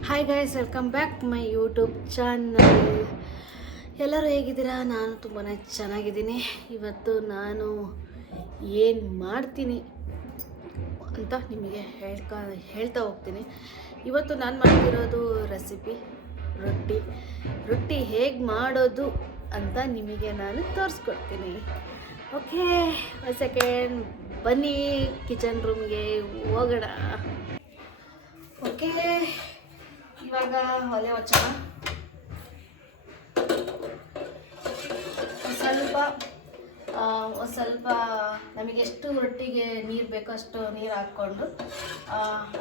Hi guys, welcome back my YouTube channel. ಎಲ್ಲರೂ ಹೇಗಿದ್ದೀರಾ? ನಾನು ತುಂಬಾ ಚೆನ್ನಾಗಿದ್ದೀನಿ. ಇವತ್ತು ನಾನು ಏನು ಮಾಡ್ತೀನಿ ಅಂತ ನಿಮಗೆ ಹೇಳ್ತಾ ಹೋಗ್ತೀನಿ. ಇವತ್ತು ನಾನು ಮಾಡ್ತಿರೋದು ರೆಸಿಪಿ ರೊಟ್ಟಿ ಹೇಗೆ ಮಾಡೋದು ಅಂತ ನಿಮಗೆ ನಾನು ತೋರಿಸ್ಕೊಡ್ತೀನಿ. ಓಕೆ, ಒಂದು ಸೆಕೆಂಡ್, ಬನ್ನಿ ಕಿಚನ್ ರೂಮ್ಗೆ ಹೋಗೋಣ. ಓಕೆ, ಇವಾಗ ಒಲೆ ಹಚ್ಚೋಣ. ಸ್ವಲ್ಪ ನಮಗೆ ಎಷ್ಟು ರೊಟ್ಟಿಗೆ ನೀರು ಬೇಕೋ ಅಷ್ಟು ನೀರು ಹಾಕ್ಕೊಂಡು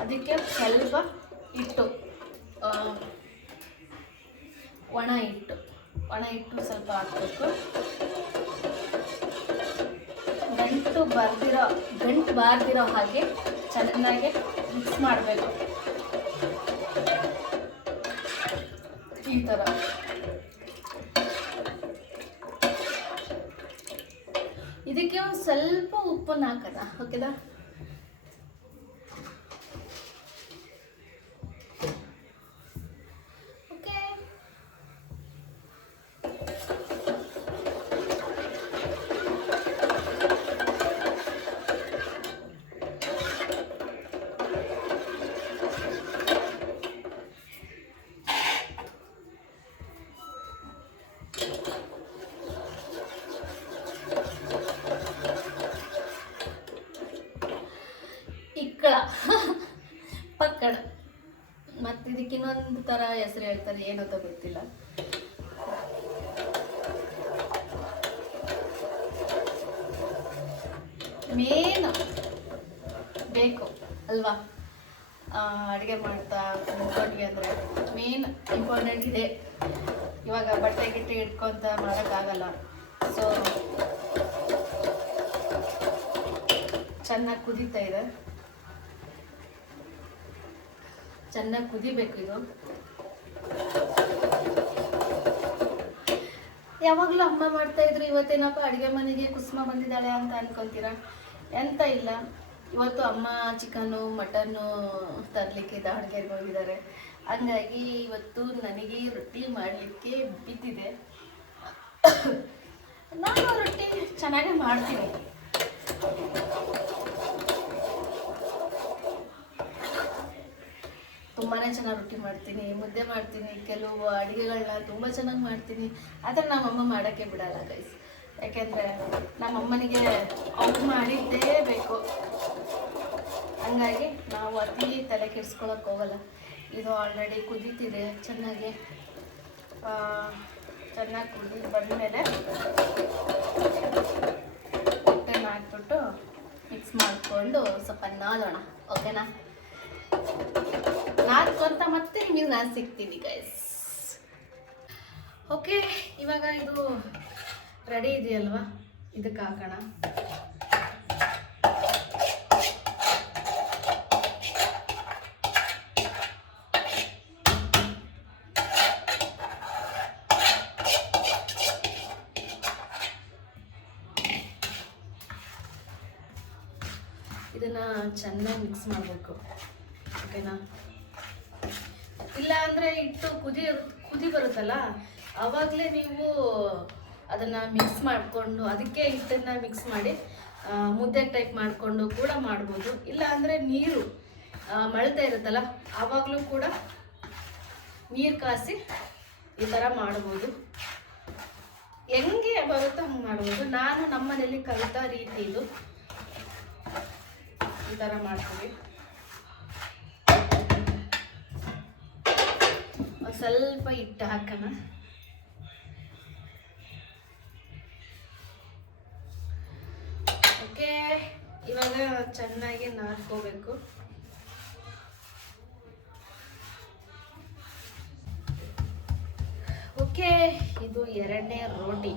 ಅದಕ್ಕೆ ಸ್ವಲ್ಪ ಹಿಟ್ಟು, ಒಣ ಹಿಟ್ಟು ಸ್ವಲ್ಪ ಹಾಕಬೇಕು. ಗಂಟು ಬಾರ್ದಿರೋ ಹಾಗೆ ಚೆನ್ನಾಗಿ ಮಿಕ್ಸ್ ಮಾಡಬೇಕು. ಈ ಥರ ಇದಕ್ಕೆ ಒಂದು ಸ್ವಲ್ಪ ಉಪ್ಪನ್ನು ಹಾಕೋಣ. ಓಕೆನಾ? ಓಕೆ, ಪಕ್ಕಡ, ಮತ್ತು ಇದಕ್ಕೆ ಇನ್ನೊಂದು ಥರ ಹೆಸರು ಹೇಳ್ತಾರೆ, ಏನಂತ ಗೊತ್ತಿಲ್ಲ. ಮೇನ್ ಬೇಕು ಅಲ್ವಾ ಅಡುಗೆ ಮಾಡ್ತಾ ಕೂತ್ಕೊಂಡ್ವಿ ಅಂದರೆ ಮೇನ್ ಇಂಪಾರ್ಟೆಂಟ್ ಇದೆ. ಇವಾಗ ಬಟ್ಟೆ ಗಿಟ್ಟೆ ಇಟ್ಕೊತ ಮಾಡೋಕ್ಕಾಗಲ್ಲ. ಸೊ ಚೆನ್ನಾಗಿ ಕುದೀತಾ ಇದೆ, ಚೆನ್ನಾಗಿ ಕುದಿಬೇಕು. ಇದು ಯಾವಾಗಲೂ ಅಮ್ಮ ಮಾಡ್ತಾ ಇದ್ರು, ಇವತ್ತೇನಪ್ಪ ಅಡುಗೆ ಮನೆಗೆ ಕುಸುಮ ಬಂದಿದ್ದಾಳೆ ಅಂತ ಅನ್ಕೊತೀರಾ? ಎಂತ ಇಲ್ಲ, ಇವತ್ತು ಅಮ್ಮ ಚಿಕನ್ನು ಮಟನ್ನು ತರಲಿಕ್ಕೆ ದಾವಣಗೆರೆಗೆ ಹೋಗಿದ್ದಾರೆ. ಹಂಗಾಗಿ ಇವತ್ತು ನನಗೆ ರೊಟ್ಟಿ ಮಾಡಲಿಕ್ಕೆ ಬಿದ್ದಿದೆ. ನಾನು ರೊಟ್ಟಿ ಚೆನ್ನಾಗೇ ಮಾಡ್ತೀನಿ. ತುಂಬಾ ಚೆನ್ನಾಗಿ ರೊಟ್ಟಿ ಮಾಡ್ತೀನಿ, ಮುದ್ದೆ ಮಾಡ್ತೀನಿ, ಕೆಲವು ಅಡುಗೆಗಳನ್ನ ತುಂಬ ಚೆನ್ನಾಗಿ ಮಾಡ್ತೀನಿ. ಆದರೆ ನಮ್ಮಮ್ಮ ಮಾಡೋಕ್ಕೆ ಬಿಡಲ್ಲ ಗೈಸ್. ಯಾಕೆಂದರೆ ನಮ್ಮಮ್ಮನಿಗೆ ಅವ್ರು ಮಾಡಿದ್ದೇ ಬೇಕು. ಹಂಗಾಗಿ ನಾವು ಅತಿ ತಲೆ ಕೆಡಿಸ್ಕೊಳಕ್ಕೆ ಹೋಗಲ್ಲ. ಇದು ಆಲ್ರೆಡಿ ಕುದೀತಿದೆ, ಚೆನ್ನಾಗಿ ಕುದಿ ಬಂದಮೇಲೆ ಹಿಟ್ಟನ್ನು ಹಾಕ್ಬಿಟ್ಟು ಮಿಕ್ಸ್ ಮಾಡಿಕೊಂಡು ಸ್ವಲ್ಪ ನಾದೋಣ. ಓಕೆನಾ? ನಾದ್ಕೊಂತ ಮತ್ತೆ ನಿಮಗೆ ನಾನು ಸಿಗ್ತೀನಿ ಗೈಸ್. ಓಕೆ, ಇವಾಗ ಇದು ರೆಡಿ ಇದೆಯಲ್ವಾ, ಇದಕ್ಕೆ ಹಾಕೋಣ. ಇದನ್ನು ಚೆನ್ನಾಗಿ ಮಿಕ್ಸ್ ಮಾಡಬೇಕು. ಓಕೆನಾ? ಇಲ್ಲ ಅಂದರೆ ಹಿಟ್ಟು ಕುದಿ ಬರುತ್ತಲ್ಲ, ಆವಾಗಲೇ ನೀವು ಅದನ್ನು ಮಿಕ್ಸ್ ಮಾಡಿಕೊಂಡು ಅದಕ್ಕೆ ಹಿಟ್ಟನ್ನು ಮಿಕ್ಸ್ ಮಾಡಿ ಮುದ್ದೆ ಟೈಪ್ ಮಾಡಿಕೊಂಡು ಕೂಡ ಮಾಡ್ಬೋದು. ಇಲ್ಲ ಅಂದರೆ ನೀರು ಮಳ್ತಾ ಇರುತ್ತಲ್ಲ, ಆವಾಗಲೂ ಕೂಡ ನೀರು ಕಾಸಿ ಈ ಥರ ಮಾಡ್ಬೋದು. ಹೆಂಗೆ ಬರುತ್ತೋ ಹಂಗೆ ಮಾಡ್ಬೋದು. ನಾನು ನಮ್ಮನೇಲಿ ಕಲಿತ ರೀತಿ ಇದು. ಈ ಥರ ಮಾಡ್ತೀವಿ. ಸ್ವಲ್ಪ ಹಿಟ್ಟು ಹಾಕೋಣ. ಓಕೆ, ಇವಾಗ ಚೆನ್ನಾಗಿ ನಾದ್ಕೋಬೇಕು. ಓಕೆ, ಇದು ಎರಡನೇ ರೋಟಿ.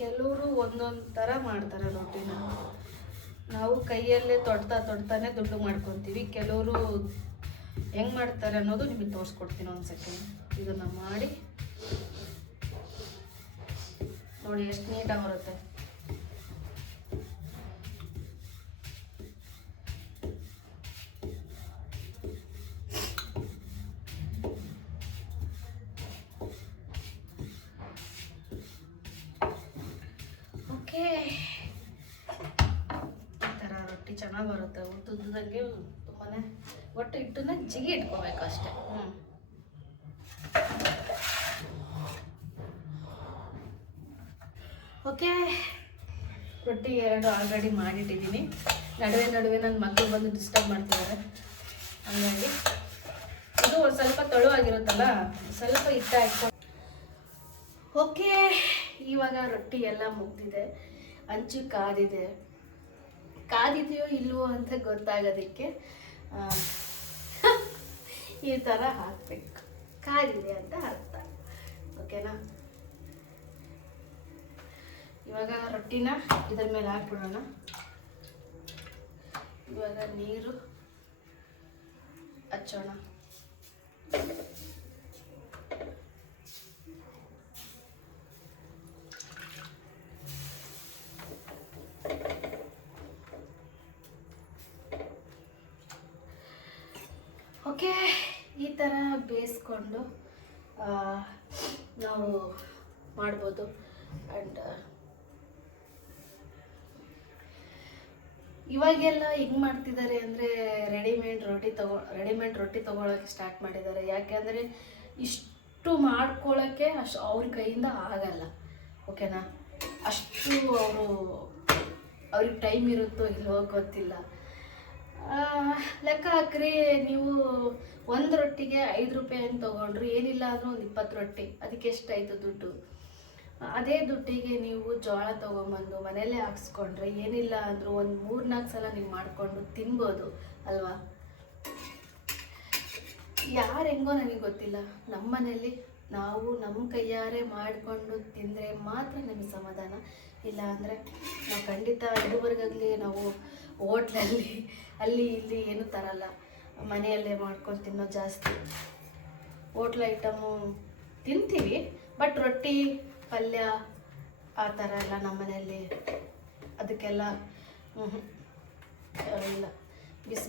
ಕೆಲವರು ಒಂದೊಂದು ಥರ ಮಾಡ್ತಾರೆ ರೊಟ್ಟಿನ. ನಾವು ಕೈಯಲ್ಲೇ ತೊಡ್ತಾನೆ ದುಡ್ಡು ಮಾಡ್ಕೊತೀವಿ. ಕೆಲವರು ಹೆಂಗೆ ಮಾಡ್ತಾರೆ ಅನ್ನೋದು ನಿಮಗೆ ತೋರಿಸ್ಕೊಡ್ತೀನಿ. ಒಂದು ಸೆಕೆಂಡ್ ಇದನ್ನು ಮಾಡಿ ನೋಡಿ ಎಷ್ಟು ನೀಟಾಗಿ ಬರುತ್ತೆ. ಓಕೆ, ಈ ಥರ ರೊಟ್ಟಿ ಚೆನ್ನಾಗಿ ಬರುತ್ತೆ. ಉದ್ದುದ್ದಂಗೆ ತುಂಬಾ ಒಟ್ಟು ಹಿಟ್ಟನ್ನ ಜಿಗಿ ಇಟ್ಕೋಬೇಕು ಅಷ್ಟೇ. ಓಕೆ, ರೊಟ್ಟಿ 2 ಆಲ್ರೆಡಿ ಮಾಡಿಟ್ಟಿದ್ದೀನಿ. ನಡುವೆ ನನ್ನ ಮಕ್ಕಳು ಬಂದು ಡಿಸ್ಟರ್ಬ್ ಮಾಡ್ತಿದ್ದಾರೆ. ಹಾಗಾಗಿ ಇದು ಒಂದು ಸ್ವಲ್ಪ ತೆಳುವಾಗಿರುತ್ತಲ್ಲ, ಸ್ವಲ್ಪ ಹಿಟ್ಟು ಹಾಕ್ಕೊಂಡು. ಓಕೆ, ಇವಾಗ ರೊಟ್ಟಿ ಎಲ್ಲ ಮುಗ್ದಿದೆ. ಹಂಚು ಕಾದಿದೆಯೋ ಇಲ್ವೋ ಅಂತ ಗೊತ್ತಾಗೋದಕ್ಕೆ ಈ ಥರ ಹಾಕಬೇಕು. ಕಾದಿದೆ ಅಂತ ಅರ್ಥ. ಓಕೆನಾ? ಇವಾಗ ರೊಟ್ಟಿನ ಇದ್ರ ಮೇಲೆ ಹಾಕ್ಬಿಡೋಣ. ಇವಾಗ ನೀರು ಹಚ್ಚೋಣ. ಓಕೆ, ಈ ಥರ ಬೇಯಿಸ್ಕೊಂಡು ನಾವು ಮಾಡ್ಬೋದು. ಆ್ಯಂಡ್ ಇವಾಗೆಲ್ಲ ಹೆಂಗೆ ಮಾಡ್ತಿದ್ದಾರೆ ಅಂದರೆ ರೆಡಿಮೇಡ್ ರೊಟ್ಟಿ ತೊಗೊಳಕ್ಕೆ ಸ್ಟಾರ್ಟ್ ಮಾಡಿದ್ದಾರೆ. ಯಾಕೆಂದರೆ ಇಷ್ಟು ಮಾಡ್ಕೊಳ್ಳೋಕ್ಕೆ ಅವ್ರ ಕೈಯಿಂದ ಆಗಲ್ಲ. ಓಕೆನಾ? ಅಷ್ಟು ಅವ್ರಿಗೆ ಟೈಮ್ ಇರುತ್ತೋ ಇಲ್ವೋ ಗೊತ್ತಿಲ್ಲ. ಲೆಕ್ಕ ಹಾಕ್ರಿ, ನೀವು ಒಂದು ರೊಟ್ಟಿಗೆ 5 ರೂಪಾಯಿ ಅಂತ ತೊಗೊಂಡ್ರು, ಏನಿಲ್ಲ ಅಂದರೂ ಒಂದು 20 ರೊಟ್ಟಿ, ಅದಕ್ಕೆ ಎಷ್ಟಾಯಿತು ದುಡ್ಡು? ಅದೇ ದುಡ್ಡಿಗೆ ನೀವು ಜೋಳ ತೊಗೊಂಬಂದು ಮನೆಯಲ್ಲೇ ಹಾಕ್ಸ್ಕೊಂಡ್ರೆ ಏನಿಲ್ಲ ಅಂದರೂ ಒಂದು 3-4 ಸಲ ನೀವು ಮಾಡಿಕೊಂಡು ತಿನ್ಬೋದು ಅಲ್ವಾ? ಯಾರು ಹೆಂಗೋ ನನಗೆ ಗೊತ್ತಿಲ್ಲ. ನಮ್ಮ ಮನೇಲಿ ನಾವು ನಮ್ಮ ಕೈಯಾರೆ ಮಾಡಿಕೊಂಡು ತಿಂದರೆ ಮಾತ್ರ ನಮಗೆ ಸಮಾಧಾನ. ಇಲ್ಲ ಅಂದರೆ ನಾವು ಖಂಡಿತ ಇದುವರೆಗಾಗಲಿ ನಾವು ಹೋಟ್ಲಲ್ಲಿ ಅಲ್ಲಿ ಇಲ್ಲಿ ಏನೂ ತರಲ್ಲ. ಮನೆಯಲ್ಲೇ ಮಾಡ್ಕೊಂಡು ತಿನ್ನೋದು ಜಾಸ್ತಿ. ಹೋಟ್ಲ್ ಐಟಮು ತಿಂತೀವಿ, ಬಟ್ ರೊಟ್ಟಿ ಪಲ್ಯ ಆ ಥರ ಎಲ್ಲ ನಮ್ಮ ಮನೆಯಲ್ಲಿ ಅದಕ್ಕೆಲ್ಲ ಇಲ್ಲ.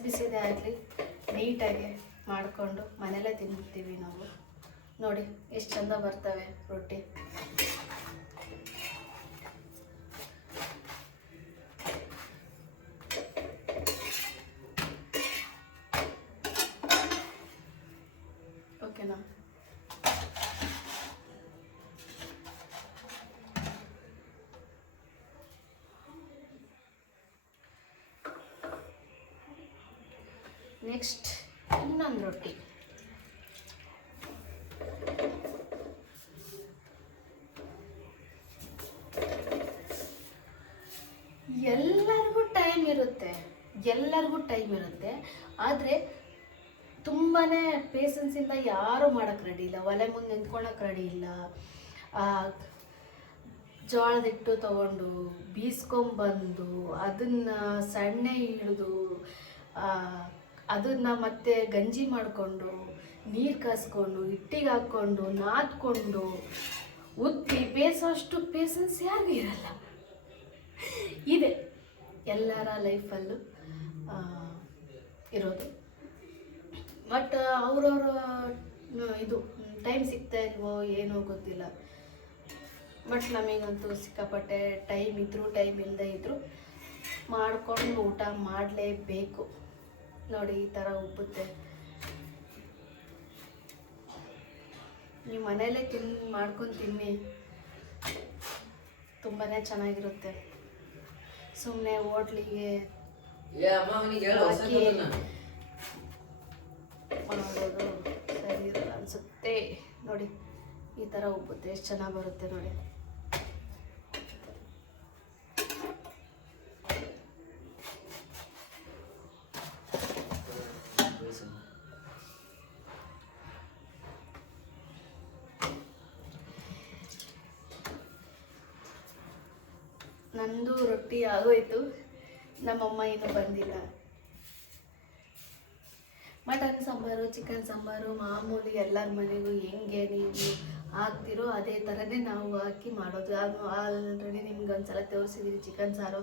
ಬಿಸಿದೇ ಆಗಲಿ ನೀಟಾಗಿ ಮಾಡಿಕೊಂಡು ಮನೆಯಲ್ಲೇ ತಿಂತೀವಿ ನಾವು. ನೋಡಿ ಎಷ್ಟು ಚಂದ ಬರ್ತವೆ ರೊಟ್ಟಿ. ಓಕೆನಾ? ನೆಕ್ಸ್ಟ್ ಇನ್ನೊಂದು ರೊಟ್ಟಿ. ಎಲ್ಲರಿಗೂ ಟೈಮ್ ಇರುತ್ತೆ, ಆದರೆ ತುಂಬಾ ಪೇಷನ್ಸಿಂದ ಯಾರೂ ಮಾಡೋಕ್ಕೆ ರೆಡಿ ಇಲ್ಲ. ಒಲೆ ಮುಂದೆ ನಿಂತ್ಕೊಳಕ್ಕೆ ರೆಡಿ ಇಲ್ಲ. ಜೋಳದ ಹಿಟ್ಟು ತೊಗೊಂಡು ಬೀಸ್ಕೊಂಬಂದು ಅದನ್ನು ಸಣ್ಣೆ ಹಿಡಿದು ಅದನ್ನು ಮತ್ತೆ ಗಂಜಿ ಮಾಡಿಕೊಂಡು ನೀರು ಕಾಸ್ಕೊಂಡು ಹಿಟ್ಟಿಗೆ ಹಾಕ್ಕೊಂಡು ನಾದ್ಕೊಂಡು ಉತ್ತಿ ಬೇಯಿಸೋಷ್ಟು ಪೇಷನ್ಸ್ ಯಾರಿಗೂ ಇರಲ್ಲ. ಇದೆ ಎಲ್ಲರ ಲೈಫಲ್ಲೂ ಇರೋದು. ಬಟ್ ಅವ್ರವ್ರ ಇದು ಟೈಮ್ ಸಿಗ್ತಾ ಇಲ್ವೋ ಏನೋ ಗೊತ್ತಿಲ್ಲ. ಬಟ್ ನಮಗಂತೂ ಸಿಕ್ಕಾಪಟ್ಟೆ ಟೈಮ್ ಇದ್ದರೂ ಟೈಮ್ ಇಲ್ಲದೆ ಇದ್ದರೂ ಮಾಡಿಕೊಂಡು ಊಟ ಮಾಡಲೇಬೇಕು. ನೋಡಿ ಈ ಥರ ಉಬ್ಬುತ್ತೆ. ನೀವು ಮನೆಯಲ್ಲೇ ಮಾಡ್ಕೊಂಡು ತಿನ್ನಿ, ತುಂಬಾ ಚೆನ್ನಾಗಿರುತ್ತೆ. ಸುಮ್ಮನೆ ಹೋಟ್ಲಿಗೆ ಹಾಕಿ ಮಾಡೋದು ಸರಿ ಇರಲ್ಲ ಅನಿಸುತ್ತೆ. ನೋಡಿ ಈ ಥರ ಉಬ್ಬುತ್ತೆ, ಎಷ್ಟು ಚೆನ್ನಾಗಿ ಬರುತ್ತೆ ನೋಡಿ. ನಂದು ರೊಟ್ಟಿ ಆಗೋಯ್ತು, ನಮ್ಮಮ್ಮ ಇನ್ನೂ ಬಂದಿಲ್ಲ. ಮಟನ್ ಸಾಂಬಾರು ಚಿಕನ್ ಸಾಂಬಾರು ಮಾಮೂಲಿ ಎಲ್ಲರ ಮನೆಗೂ ಹೆಂಗೆ ನೀವು ಹಾಕ್ತಿರೋ ಅದೇ ಥರನೇ ನಾವು ಹಾಕಿ ಮಾಡೋದು. ಆಲ್ರೆಡಿ ನಿಮ್ಗೆ ಒಂದ್ಸಲ ತೋರಿಸಿದ್ದೀನಿ, ಚಿಕನ್ ಸಾರು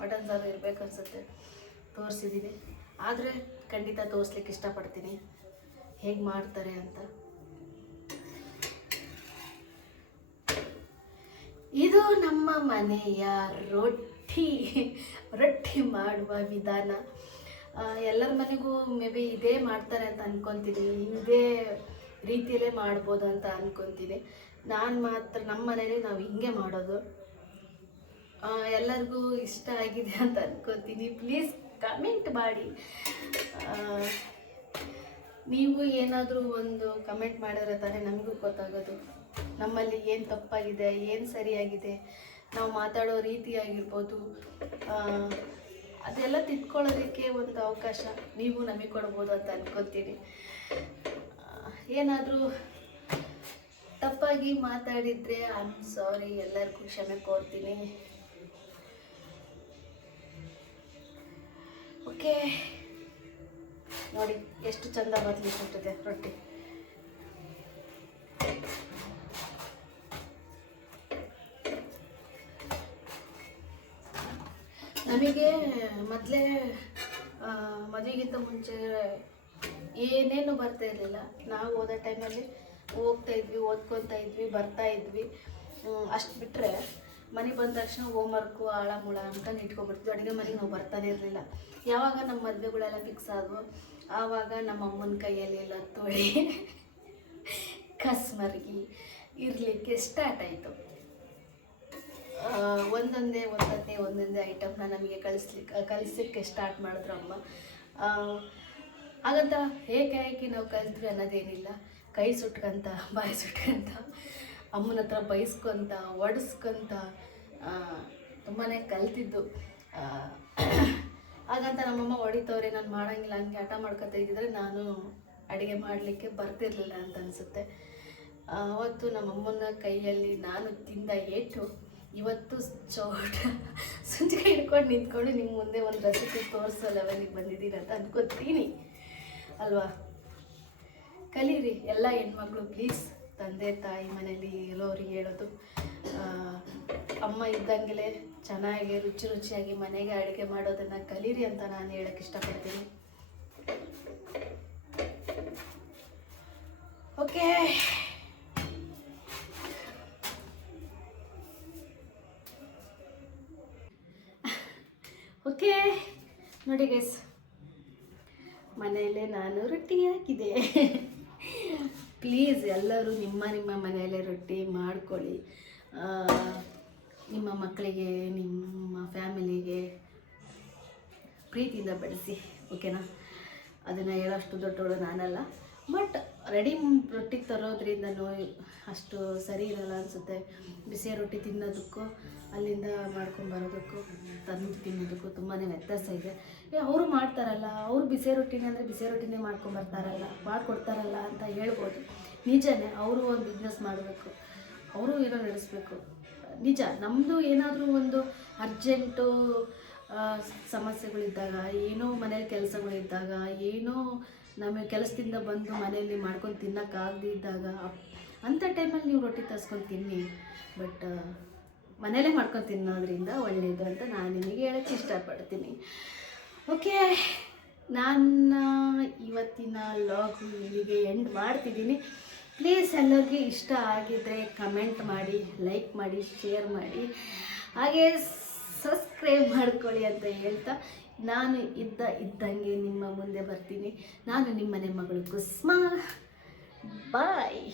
ಮಟನ್ ಸಾರು ಇರಬೇಕು ಅನಿಸುತ್ತೆ, ತೋರಿಸಿದ್ದೀನಿ. ಆದರೆ ಖಂಡಿತ ತೋರಿಸ್ಲಿಕ್ಕೆ ಇಷ್ಟಪಡ್ತೀನಿ ಹೇಗೆ ಮಾಡ್ತಾರೆ ಅಂತ. ಇದು ನಮ್ಮ ಮನೆಯ ರೊಟ್ಟಿ ಮಾಡುವ ವಿಧಾನ. ಎಲ್ಲರ ಮನೆಗೂ ಮೇ ಬಿ ಇದೇ ಮಾಡ್ತಾರೆ ಅಂತ ಅಂದ್ಕೊತೀನಿ, ಇದೇ ರೀತಿಯಲ್ಲೇ ಮಾಡ್ಬೋದು ಅಂತ ಅಂದ್ಕೊತೀನಿ. ನಾನು ಮಾತ್ರ ನಮ್ಮ ಮನೇಲಿ ನಾವು ಹಿಂಗೆ ಮಾಡೋದು. ಎಲ್ಲರಿಗೂ ಇಷ್ಟ ಆಗಿದೆ ಅಂತ ಅಂದ್ಕೊತೀನಿ. ಪ್ಲೀಸ್ ಕಮೆಂಟ್ ಮಾಡಿ. ನೀವು ಏನಾದರೂ ಒಂದು ಕಮೆಂಟ್ ಮಾಡಿದ್ರೆ ತಾನೇ ನಮಗೂ ಗೊತ್ತಾಗೋದು ನಮ್ಮಲ್ಲಿ ಏನು ತಪ್ಪಾಗಿದೆ, ಏನು ಸರಿಯಾಗಿದೆ, ನಾವು ಮಾತಾಡೋ ರೀತಿ ಆಗಿರ್ಬೋದು, ಅದೆಲ್ಲ ತಿದ್ಕೊಳ್ಳೋದಕ್ಕೆ ಒಂದು ಅವಕಾಶ ನೀವು ನಮಗೆ ಕೊಡ್ಬೋದು ಅಂತ ಅಂದ್ಕೊತೀನಿ. ಏನಾದರೂ ತಪ್ಪಾಗಿ ಮಾತಾಡಿದರೆ ಐ ಆಮ್ ಸಾರಿ, ಎಲ್ಲರಿಗೂ ಕ್ಷಮೆ ಕೋರ್ತೀನಿ. ಓಕೆ, ನೋಡಿ ಎಷ್ಟು ಚಂದ ಬದಲಿಸ್ಬಿಟ್ಟಿದೆ ರೊಟ್ಟಿ. ನಮಗೆ ಮೊದಲೇ ಮದುವೆಗಿಂತ ಮುಂಚೆ ಏನೇನು ಬರ್ತಾ ಇರಲಿಲ್ಲ. ನಾವು ಓದೋ ಟೈಮಲ್ಲಿ ಹೋಗ್ತಾಯಿದ್ವಿ, ಓದ್ಕೊತಾ ಇದ್ವಿ, ಬರ್ತಾಯಿದ್ವಿ. ಅಷ್ಟು ಬಿಟ್ಟರೆ ಮನೆಗೆ ಬಂದ ತಕ್ಷಣ ಹೋಮ್ವರ್ಕು ಆಳ ಮುಳ ಅನ್ಕೊಂಡು ಇಟ್ಕೊಬಿಡ್ತೀವಿ. ಅಡುಗೆ ಮನೆಗೆ ನಾವು ಬರ್ತಾನೆ ಇರಲಿಲ್ಲ. ಯಾವಾಗ ನಮ್ಮ ಮದುವೆಗಳೆಲ್ಲ ಫಿಕ್ಸ್ ಆದವು ಆವಾಗ ನಮ್ಮ ಅಮ್ಮನ ಕೈಯಲ್ಲೆಲ್ಲ ತೊಳಿ ಕಸ್ಮರ್ಗಿ ಇರಲಿಕ್ಕೆ ಸ್ಟಾರ್ಟ್ ಆಯಿತು. ಒಂದೊಂದೇ ಐಟಮ್ನ ನಮಗೆ ಕಲಿಸ್ಲಿಕ್ಕೆ ಸ್ಟಾರ್ಟ್ ಮಾಡಿದ್ರು ಅಮ್ಮ. ಹಾಗಂತ ಹೇಗೆ ನಾವು ಕಲಿತ್ವಿ ಅನ್ನೋದೇನಿಲ್ಲ. ಕೈ ಸುಟ್ಕೊಂತ, ಬಾಯಿ ಸುಟ್ಕೊಂತ, ಅಮ್ಮನ ಹತ್ರ ಬೈಸ್ಕೊತ, ಒಡಿಸ್ಕೊಂತ ತುಂಬಾ ಕಲ್ತಿದ್ದು. ಹಾಗಂತ ನಮ್ಮಮ್ಮ ಹೊಡಿತವ್ರೆ, ನಾನು ಮಾಡೋಂಗಿಲ್ಲ ಹಂಗೆ ಹಠ ಮಾಡ್ಕೊತ ಇದ್ದಿದ್ರೆ ನಾನು ಅಡುಗೆ ಮಾಡಲಿಕ್ಕೆ ಬರ್ತಿರ್ಲಿಲ್ಲ ಅಂತ ಅನಿಸುತ್ತೆ. ಅವತ್ತು ನಮ್ಮಮ್ಮನ ಕೈಯಲ್ಲಿ ನಾನು ತಿಂದ ಏಟು ಇವತ್ತು ಸುಂಚಿಗೆ ಹಿಡ್ಕೊಂಡು ನಿಂತ್ಕೊಂಡು ನಿಮ್ಮ ಮುಂದೆ ಒಂದು ರೆಸಿಪಿ ತೋರಿಸೋ ಲೆವೆಲಿಗೆ ಬಂದಿದ್ದೀನಿ ಅಂತ ಅಂದ್ಕೊತೀನಿ ಅಲ್ವಾ. ಕಲೀರಿ ಎಲ್ಲ ಹೆಣ್ಮಕ್ಳು ಪ್ಲೀಸ್. ತಂದೆ ತಾಯಿ ಮನೇಲಿ ಎಲ್ಲೋರಿಗೆ ಹೇಳೋದು, ಅಮ್ಮ ಇದ್ದಂಗೆ ಚೆನ್ನಾಗಿ ರುಚಿಯಾಗಿ ಮನೆಗೆ ಅಡುಗೆ ಮಾಡೋದನ್ನು ಕಲೀರಿ ಅಂತ ನಾನು ಹೇಳೋಕ್ಕೆ ಇಷ್ಟಪಡ್ತೀನಿ. ಓಕೆ, ಓಕೆ ನೋಡಿ ಗೈಸ್, ಮನೆಯಲ್ಲೇ ನಾನು ರೊಟ್ಟಿ ಹಾಕಿದೆ. ಪ್ಲೀಸ್ ಎಲ್ಲರೂ ನಿಮ್ಮ ಮನೆಯಲ್ಲೇ ರೊಟ್ಟಿ ಮಾಡ್ಕೊಳ್ಳಿ. ನಿಮ್ಮ ಮಕ್ಕಳಿಗೆ, ನಿಮ್ಮ ಫ್ಯಾಮಿಲಿಗೆ ಪ್ರೀತಿಯಿಂದ ಬಡಿಸಿ, ಓಕೆನಾ. ಅದನ್ನು ಹೇಳೋಷ್ಟು ದೊಡ್ಡವಳು ನಾನಲ್ಲ, ಬಟ್ ರೆಡಿ ರೊಟ್ಟಿ ತರೋದ್ರಿಂದನೂ ಅಷ್ಟು ಸರಿ ಇರಲ್ಲ ಅನಿಸುತ್ತೆ. ಬಿಸಿ ರೊಟ್ಟಿ ತಿನ್ನೋದಕ್ಕೂ ಅಲ್ಲಿಂದ ಮಾಡ್ಕೊಂಬರೋದಕ್ಕೂ ತಂದು ತಿನ್ನೋದಕ್ಕೂ ತುಂಬಾ ವ್ಯತ್ಯಾಸ ಇದೆ. ಅವರು ಮಾಡ್ತಾರಲ್ಲ, ಅವರು ಬಿಸಿ ರೊಟ್ಟಿನೇ ಅಂದರೆ ಬಿಸಿ ರೊಟ್ಟಿನೇ ಮಾಡಿಕೊಡ್ತಾರಲ್ಲ ಅಂತ ಹೇಳ್ಬೋದು. ನಿಜನೇ, ಅವರು ಒಂದು ಬಿಸ್ನೆಸ್ ಮಾಡಬೇಕು, ಅವರು ಏನೋ ನಡೆಸಬೇಕು. ನಿಜ, ನಮ್ಮದು ಏನಾದರೂ ಒಂದು ಅರ್ಜೆಂಟು ಸಮಸ್ಯೆಗಳಿದ್ದಾಗ, ಏನೋ ಮನೇಲಿ ಕೆಲಸಗಳಿದ್ದಾಗ, ಏನೋ ನಮಗೆ ಕೆಲಸದಿಂದ ಬಂದು ಮನೆಯಲ್ಲಿ ಮಾಡ್ಕೊಂಡು ತಿನ್ನೋಕ್ಕಾಗದಿದ್ದಾಗ ಅಂಥ ಟೈಮಲ್ಲಿ ನೀವು ರೊಟ್ಟಿ ತರಿಸ್ಕೊಂಡು ತಿನ್ನಿ. ಬಟ್ ಮನೇಲೇ ಮಾಡ್ಕೊಂಡು ತಿನ್ನೋದ್ರಿಂದ ಒಳ್ಳೆಯದು ಅಂತ ನಾನು ನಿಮಗೆ ಹೇಳೋಕ್ಕೆ ಇಷ್ಟಪಡ್ತೀನಿ. ಓಕೆ, ನಾನು ಇವತ್ತಿನ ಲಾಗು ಇಲ್ಲಿಗೆ ಎಂಡ್ ಮಾಡ್ತಿದ್ದೀನಿ. ಪ್ಲೀಸ್ ಎಲ್ಲರಿಗೂ ಇಷ್ಟ ಆಗಿದ್ದರೆ ಕಮೆಂಟ್ ಮಾಡಿ, ಲೈಕ್ ಮಾಡಿ, ಶೇರ್ ಮಾಡಿ, ಹಾಗೆ ಸಬ್ಸ್ಕ್ರೈಬ್ ಮಾಡ್ಕೊಳ್ಳಿ ಅಂತ ಹೇಳ್ತಾ ನಾನು ಇದ್ದಂಗೆ ನಿಮ್ಮ ಮುಂದೆ ಬರ್ತೀನಿ. ನಾನು ನಿಮ್ಮನೆ ಮಗಳು ಕುಸ್ಮಾ. ಬಾಯ್.